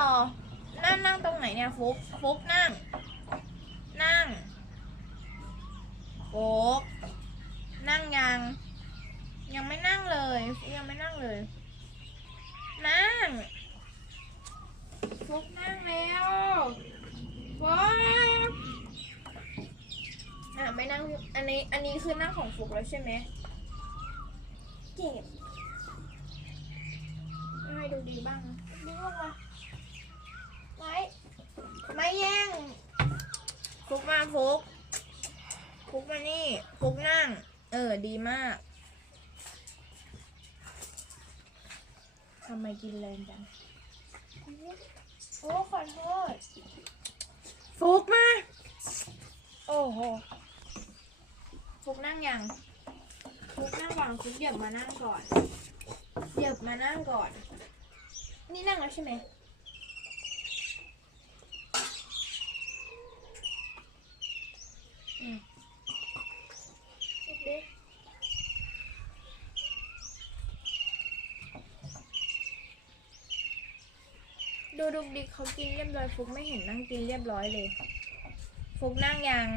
รอ นั่งนั่งตรงไหนเนี่ยฟุกฟุกนั่ง นั่งฟุกนั่งยัง ยังไม่นั่งเลยยังไม่นั่งเลย นั่งฟุกนั่งแล้วฟุกอะไม่นั่งอันนี้อันนี้คือนั่งของฟุกแล้วใช่ไหมเก็บให้ดูดีบ้างดูบ้างวะ ไว้ไม่แย่งฟุกมาฟุกฟุกมานี่ฟุกนั่ง เออดีมากทำไมกินแรงจังโอ้ขอโทษฟุกมาโอ้โหฟุกนั่งยังฟุกนั่งก่อนฟุกเหยียบมานั่งก่อนเหยียบมานั่งก่อน นี่นั่งแล้วใช่ไหม อืมฟุกดิ ดูดุกดิกเขากินเรียบร้อยฟุกไม่เห็นนั่งกินเรียบร้อยเลย ฟุกนั่งยัง